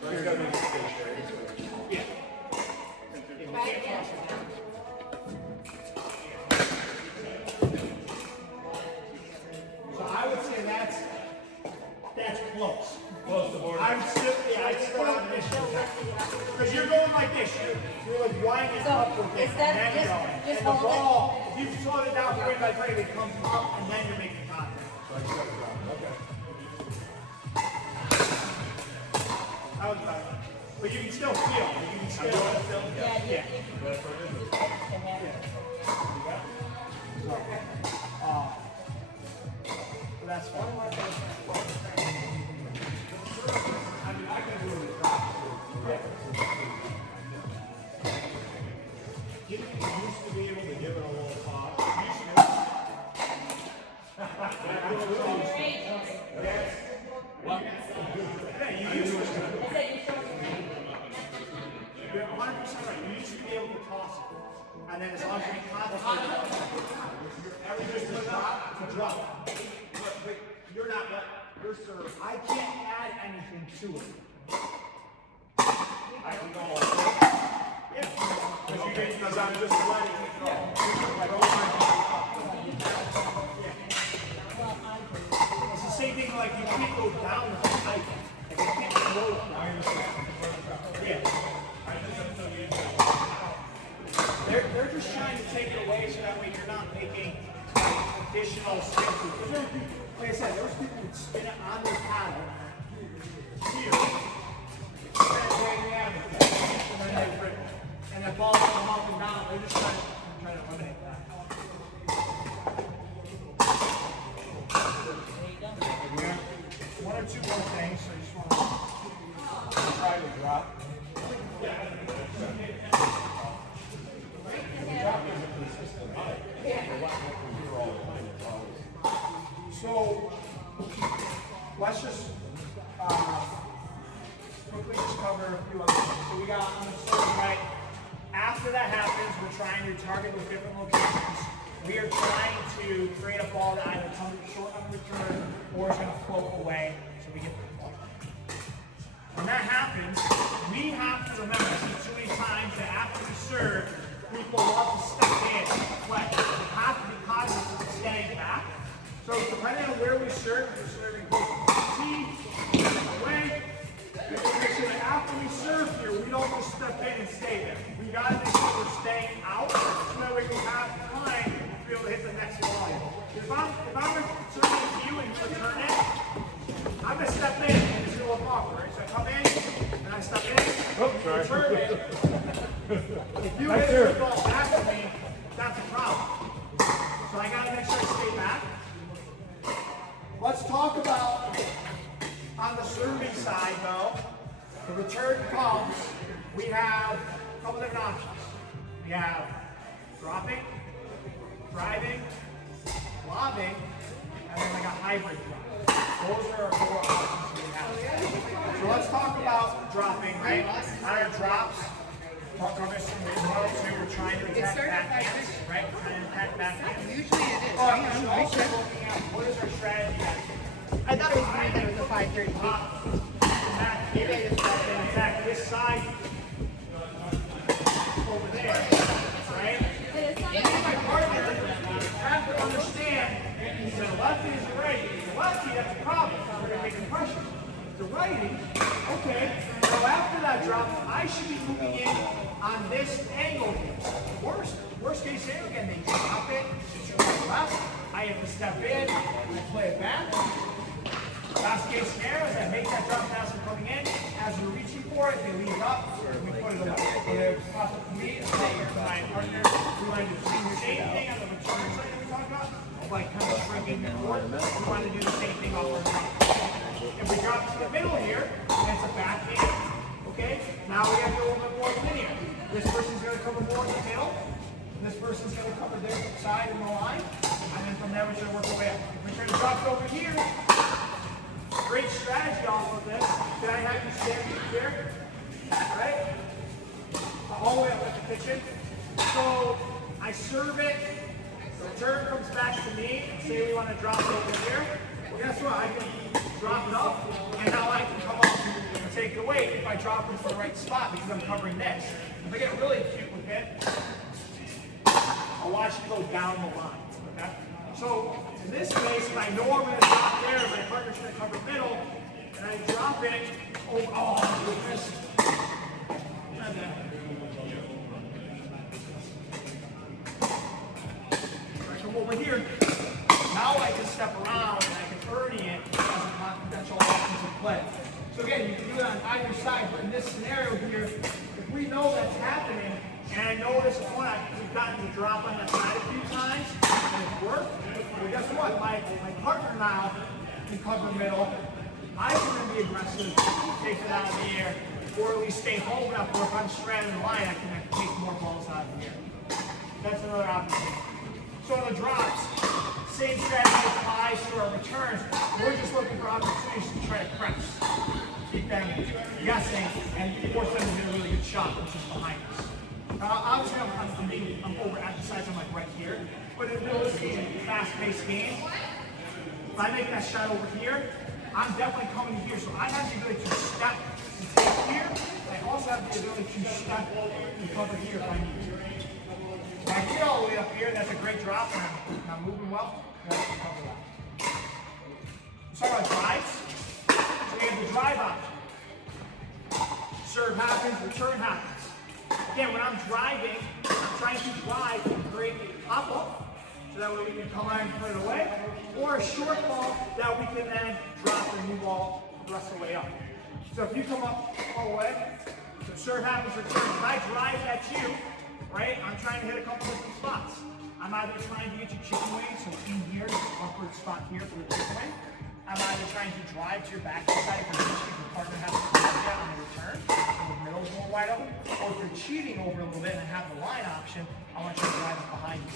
It's got to be a stage there. yeah. If you can't toss it down. line it So, up with it, instead and of then just- go. just And the hold it. ball, if you slow it down frame by frame, it comes up and then you're making contact. So I just gotta drop it. Okay. That was better. But you can still feel. You can still. Yeah. So that's fine. I mean, I can do it with drops. You used to be able to give it a little pop. Yeah, you used to. You're 100% right. You used to be able to toss it. And then as long as you make contact, everything's to drop. But you're not what your serve. I can't add anything to it. I can go like this. Yeah. Because I'm just letting it go. It's the same thing like you can't go down with the height. Like you can't float. Yeah. They're just trying to take it away so that way you're not making additional spin through. Like I said, those people would spin it on their paddle here. And that ball will come up and down. They're just trying to eliminate that. One or two more things. So you just want to try to drop. So let's just quickly just cover a few other things. So we got on the serve, right? After that happens, we're trying to target those different locations. We are trying to create a ball that either comes short on return or is going to float away so we get the ball. When that happens, we have to remember, I've seen too many times that after we serve, people love to step in and play. We have to be cognizant of staying back. So depending on where we serve, if we're serving close to the tee, away, we have to make sure that after we serve here, we don't just step in and stay there. We got to make sure we're staying out so that way we have time to be able to hit the next line. If I'm serving to you and you return it, I'm going to step in and it's going to look awkward, right? So I come in and I step in, return it. If you hit the ball back to me, that's a problem. So I got to make sure I stay back. Let's talk about on the serving side though, the return comes, we have a couple different options. We have dropping, driving, lobbing, and then like a hybrid drop. Those are our four options we have. So let's talk about dropping, right? On our drops, talk about this we're trying to attack backhands, right? We're trying to attack backhands. Usually it is. But Hang on, we're I also check. looking at what is our strategy. I thought it was mine that was a 530. Attack here, and attack this side over there, right? My partner have to understand the lefty is the righty. The lefty, that's a problem. We're going to make pressure. The righty, okay, so after that drop, I should be moving in on this angle here. Worst case scenario, again, they drop it to the left. I have to step in, I play it back. Last case scenario is I make that drop pass from coming in. As we're reaching for it, they leave it up, and we put it away. So it's possible for me, to my partner, we want to do the same thing on the return side that we talked about, like kind of shrinking the court. We want to do the same thing off our top. If we drop to the middle here, and it's a backhand, okay? Now we have to go a little bit more linear. This person's going to cover more in the middle, and this person's going to cover this side in the line, and then from there we're going to work our way up. If we try to drop it over here, great strategy off of this. Did I have you standing here? Right? All the way up at the kitchen. So I serve it. The return comes back to me. Say we want to drop it over here. Well, guess what? I can drop it up, and now I can come up and take the weight if I drop it to the right spot because I'm covering this. If I get really cute with it, I'll watch it go down the line. Okay? So in this case, if I know I'm going to drop there, my partner's going to cover middle, and I drop it. Oh goodness. over here, now I can step around and I can earn it as a confidential offensive play. So again, you can do it on either side, but in this scenario here, if we know that's happening, and I notice when we've gotten to drop on that side a few times, and it's worked, well, guess what? My partner now can cover middle. I can be aggressive, take it out of the air, or at least stay home enough where if I'm straddling the line, I can take more balls out of the air. That's another opportunity. So on the drops, same strategy applies to our returns. We're just looking for opportunities to try to press. Keep them guessing and force them to get a really good shot, which is behind us. Obviously, I'm overemphasizing like right here, but in this fast-paced game, if I make that shot over here, I'm definitely coming here. So I have the ability to step and take here. I also have the ability to step and cover here if I need to. If I get all the way up here, that's a great drop, and I'm moving well. I can cover that. Let's talk about drives. So we have the drive option. Serve happens, return happens. Again, when I'm driving, I'm trying to drive and create a pop-up, so that way we can come out and put it away, or a short ball that we can then drop and move all the rest of the way up. So if you come up all the way, so serve happens, return. If I drive at you, right, I'm trying to hit a couple different spots. I'm either trying to get you chicken wings, so in here, this upward spot here for the chicken wing. I'm either trying to drive to your backside for your partner has to come down on the return, so the middle's more wide open. Or if you're cheating over a little bit and have the line option, I want you to drive it behind you.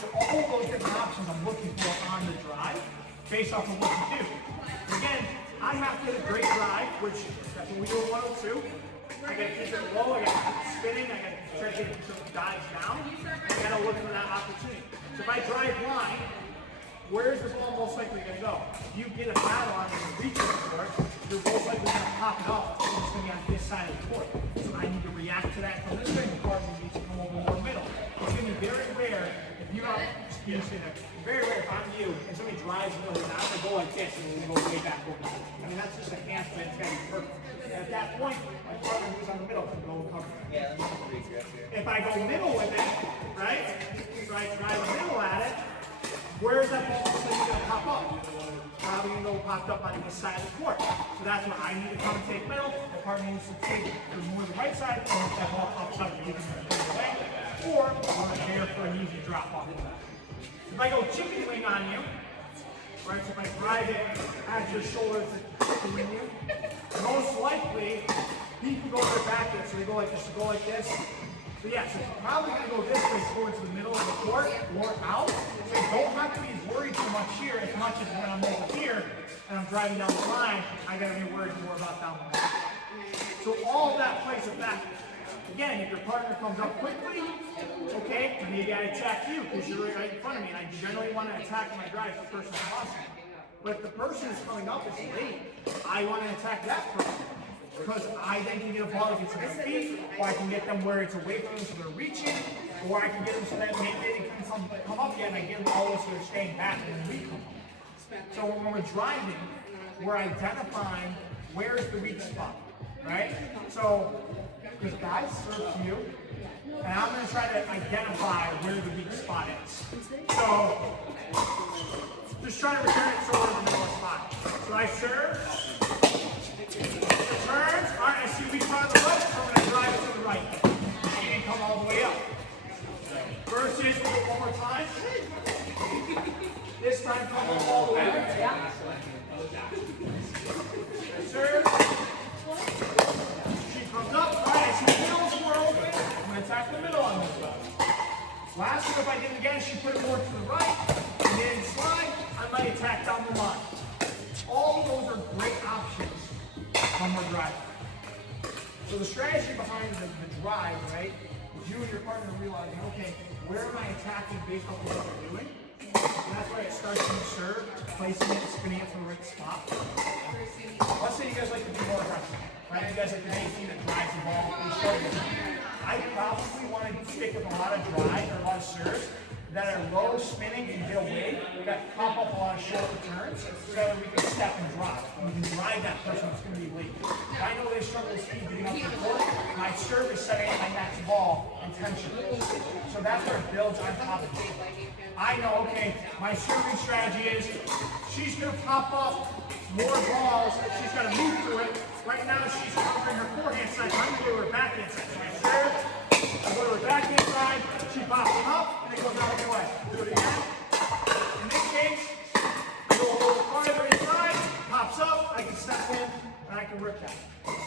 So all of those different options I'm looking for on the drive, based off of what you do. Again, I have to get a great drive, which that's what we do at 102. I gotta keep it low, I gotta keep it spinning, I gotta try to get some dives down. I gotta look for that opportunity. So if I drive line, where's this ball most likely going to go? If you get a foul on it and reach it for it, you're most likely going to pop it off. It's going to be on this side of the court. So I need to react to that from this way. The partner needs to come over more middle. It's going to be very rare if you are, very rare if I'm you and somebody drives me over, I'm going to go like this and then go way back over. I mean, that's just a hand play. It's got to be perfect. And at that point, my partner who's on the middle can go and cover. If I go middle with it, right? So I drive middle at it. Where is that ball going to pop up? Probably going to go popped up on this side of the court. So that's where I need to come and take middle. The partner needs to take more the right side, and if that ball pops up, you can put it away. Or I'm going to there for an easy drop off. If I go chicken wing on you, right? So if I drive it at your shoulder to chicken wing you, most likely he can go right back there. So they go like this, go like this. So yeah, so it's probably going to go this way towards the middle of the court or out. So you don't have to be worried too much here as much as when I'm over here and I'm driving down the line, I got to be worried more about down the line. So all of that plays a factor. Again, if your partner comes up quickly, okay, maybe I attack you because you're right in front of me and I generally want to attack my drive the person across me. But if the person is coming up as late, I want to attack that person. Because I then can get a ball against their feet, or I can get them where it's away from them so they're reaching, or I can get them so that maybe they didn't come up yet and I get them all so they're staying back and then we come up. So when we're driving, we're identifying where's the weak spot, right? So, because guys serve to you, and I'm going to try to identify where the weak spot is. So, just try to return it sort of in the middle of the spot. So I serve. Turns, all right, I see we try the left, so I'm going to drive it to the right. She didn't come all the way up. Versus, we'll do it one more time. This time, come up all the way up. Yeah. Serve. She comes up, all right, I see the middle is more open. I'm going to attack the middle on this one. Last one, if I did it again, she put it more to the right. And then slide, I might attack down the line. All of those are great options when we're driving. So the strategy behind the drive, right, is you and your partner realizing, okay, where am I attacking based on what we're doing? And that's why it starts from the serve, placing it, spinning it to the right spot. Let's say you guys like to be more aggressive, right? You guys like to make a team that drives the ball. I probably want to stick with a lot of drive or a lot of serves that are low spinning and get away, that pop up a lot of short returns, so that we can step and drive. We can drive that person that's going to be late. If I know they struggle with speed getting up to the court, my serve is setting up my next ball, and intention. So that's where it builds on top of it. I know, okay, my serving strategy is she's going to pop up more balls, she's got to move to it. Right now she's covering her forehand side, so I'm going to go to her backhand side. So I serve, I go to her backhand side, she pops them up, and it goes out of the way. Do it again. In this case, I go a little farther inside, pops up, I can step in, and I can rip that.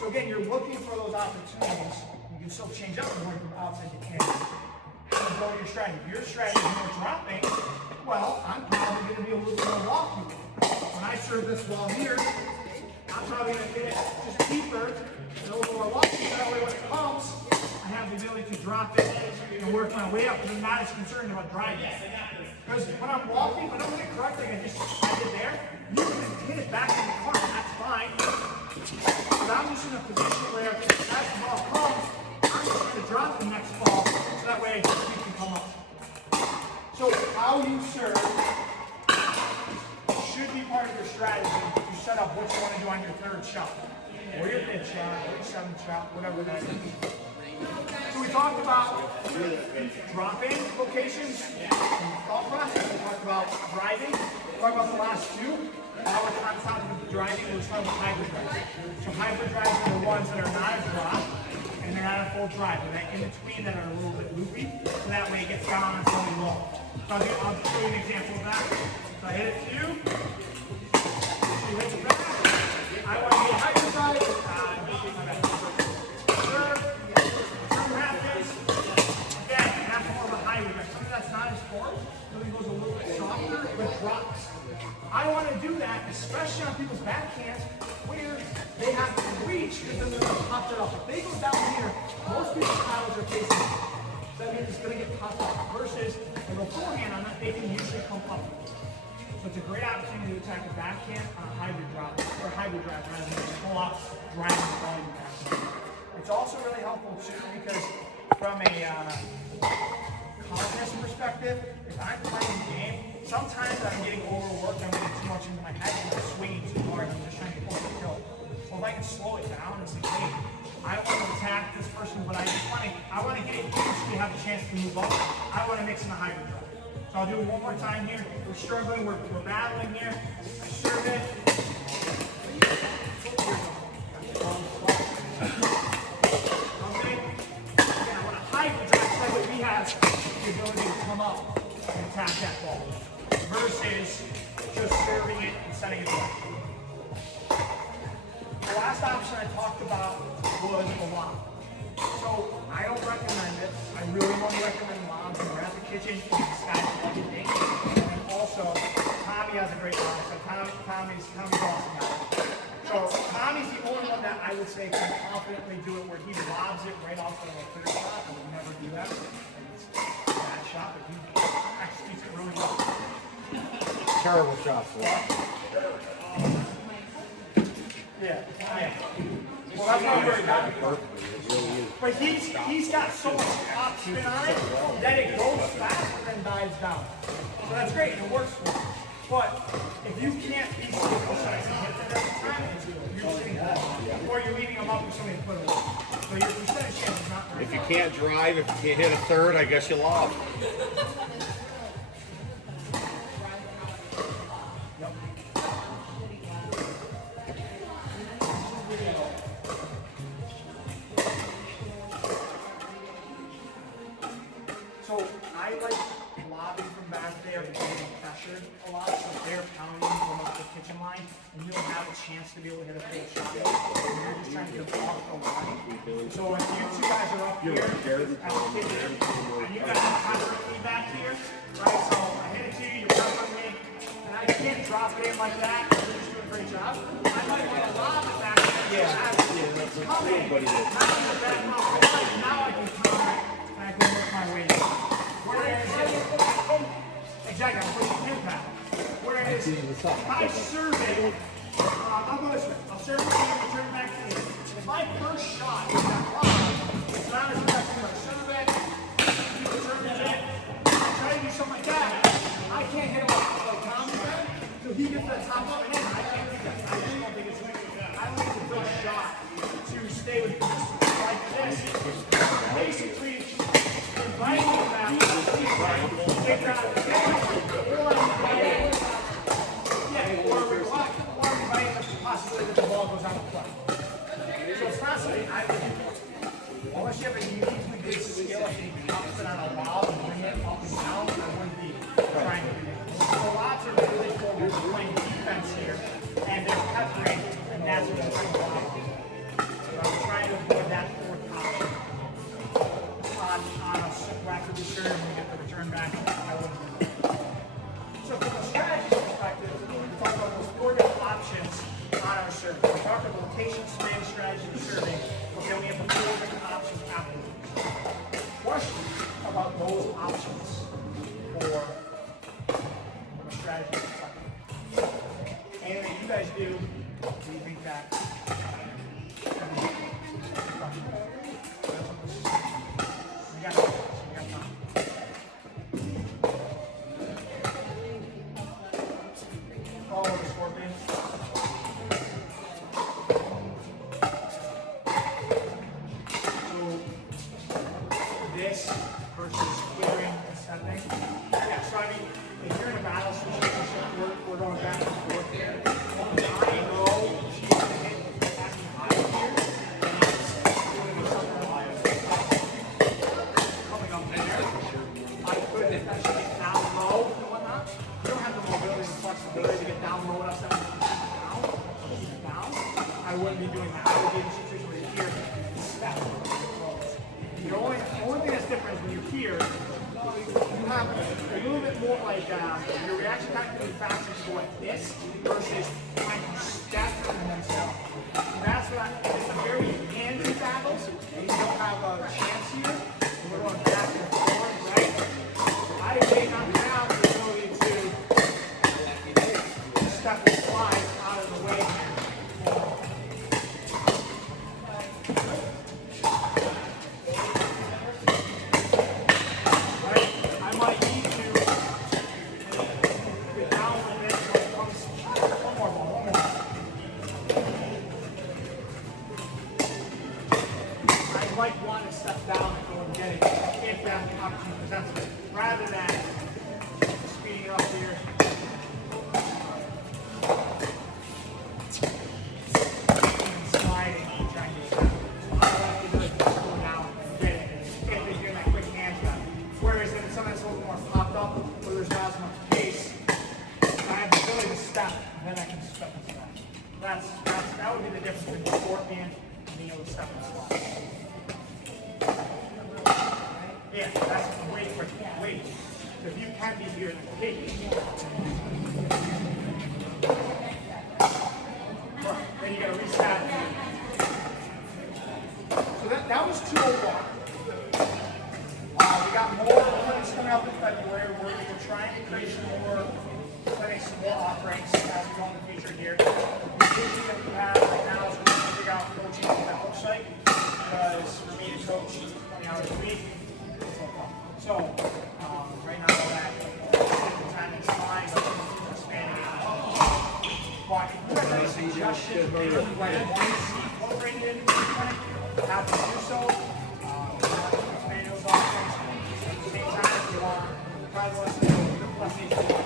So again, you're looking for those opportunities. You can still change up going from outside to in. And go to your strategy. If your strategy is more dropping, well, I'm probably going to be a little bit more walky. When I serve this ball here, I'm probably going to hit it just deeper, and a little more walky. That way when it comes, I have the ability to drop it and work my way up, but I'm not as concerned about driving. Because when I'm walking, when I'm doing it correctly, I did there, you can hit it back in the corner, that's fine. But I'm just in a position where as the ball comes, I'm just going to drop the next ball, so that way you can come up. So how you serve should be part of your strategy to set up what you want to do on your third shot, or your fifth shot, or your seventh shot, whatever that is. So we talked about drop-in locations, thought process. We talked about driving. We talked about the last two. Now we're talking about driving. We're talking about hybrid drives. So hybrid drives are the ones that are not a drop and they're not a full drive. They're in between that are a little bit loopy, so that way it gets down on something low. So I'll show you an example of that. So I hit it to you. You hit it back. I want to get a hybrid drive. I want to do that, especially on people's backhands, where they have to reach because then they're going to pop it up. If they go down here, most people's paddles are facing up. So that means it's going to get popped up. Versus, they go forehand on it, they can usually come up. So it's a great opportunity to attack the backhand on a hybrid drop, or hybrid drive, rather than just pull up, driving the ball in the backhand. It's also really helpful too because from a contest perspective, if I'm playing the game, sometimes I'm getting overworked, I'm getting too much into my head, and I'm swinging too hard, I'm just trying to pull the kill. So if I can slow it down and say, hey, I don't want to attack this person, but I want to get it here so we have a chance to move up. I want to mix in a hybrid drive. So I'll do it one more time here. We're struggling, we're battling here. I serve it. The ability to come up and attack that ball versus just serving it and setting it up. The last option I talked about was the lob. So I don't recommend it. I really don't recommend lobs when we're at the kitchen. Sky's the lucky thing. And also, Tommy has a great lob. So Tommy's awesome guy. So Tommy's the only one that I would say can confidently do it where he lobs it right off of a third shot. I would never do that. Bad shot, but he executes it really well. Terrible shot for Yeah. Well, that's not very good. But he's got so much top spin on it that it goes fast and then dives down. So that's great, it works for him. But if you can't be so precise and hit it every time, you're sitting home. Or you're leaving them up for somebody to put away. So your percentage chance is not very high. If you can't drive, if you can't hit a third, I guess you lob. So I like lobbing from back there and getting pressured a lot. So they're pounding from up the kitchen line, and you don't have a chance to be able to hit a full shot. And you're just trying to get off the line. So if you two guys are up here at the kitchen, and you guys are constantly back here, right? So I hit it to you, you're covering me, and I can't drop it in like that. You're just doing a great job. I might want to lob it back there. It's coming. Now I'm back off the line. Now I can counter it, and I can work my way in. Exactly, I'm putting an impact. Whereas, if I serve it, I'll go this way. I'll serve it and return back to you. If my first shot is that lob, it's not as effective. I serve it, he returns it, I try to do something like that. I can't hit him like Tom said, so he gets the top up and in. I can't do that. I just don't think it's I don't think it's a good shot to stay with like this. Basically, take her out of the game, or inviting the possibility that the ball goes out of play. So it's not something I would do. Unless you have a uniquely good skill and you can bounce it on a wall and bring it up and down, I wouldn't be trying to do that. So lots of really focused playing defense here, and they're peppering, and that's what they're trying to allow. So I'm trying to avoid that fourth option on a rapid return when we get the return back. I wouldn't do that. So from a strategy perspective, we talk about those four different options on our serving. We talked about rotation, span, strategy, and serving. Okay, we have four different options afterwards. Questions about those options from a strategy perspective? Anything you guys do you think that? We got time. Follow the scorpion. So this versus clearing and stepping. Yeah, so I mean, if you're in a battle situation, we're going back and forth here. I know she's going to hit attacking high here, and I'm doing something coming up there. I could actually get down low and whatnot. You don't have the mobility and flexibility to get down low enough to keep it down. I wouldn't be doing that. I would be in a situation where you're here and step. The only thing that's different is when you're here, you have a little bit more like your reaction time can be faster to go like this versus trying to step and then step. That's what it's a very handy battle, and you don't have a chance here. We're going back and forth, right? I may not have the ability to step and slide out of the way here. Might want to step down and go and get it if that option presents it, rather than speeding up here. And sliding and trying to step. So I like to just go down and get it if they're doing that quick hand step. Whereas if it's something that's a little more popped up, where there's not as much pace, I have the ability to step, and then I can step and slide. That would be the difference between scorpion and being able to step and slide. Yeah, that's wait. If you can be here in the cage, then you gotta reset. So that was 201. We got more clinics coming up in February where we're trying to create some more clinics, some more offerings as we go in the future here. The vision that we have right now is we're going to figure out coaching on that website because for me to coach 20 hours a week, so, right now that the time is fine, but we're expanding it. But if you have any suggestions, maybe like one seat incorporated into the clinic, happy to do so. Expand those offerings. At the same time, if you want, probably less than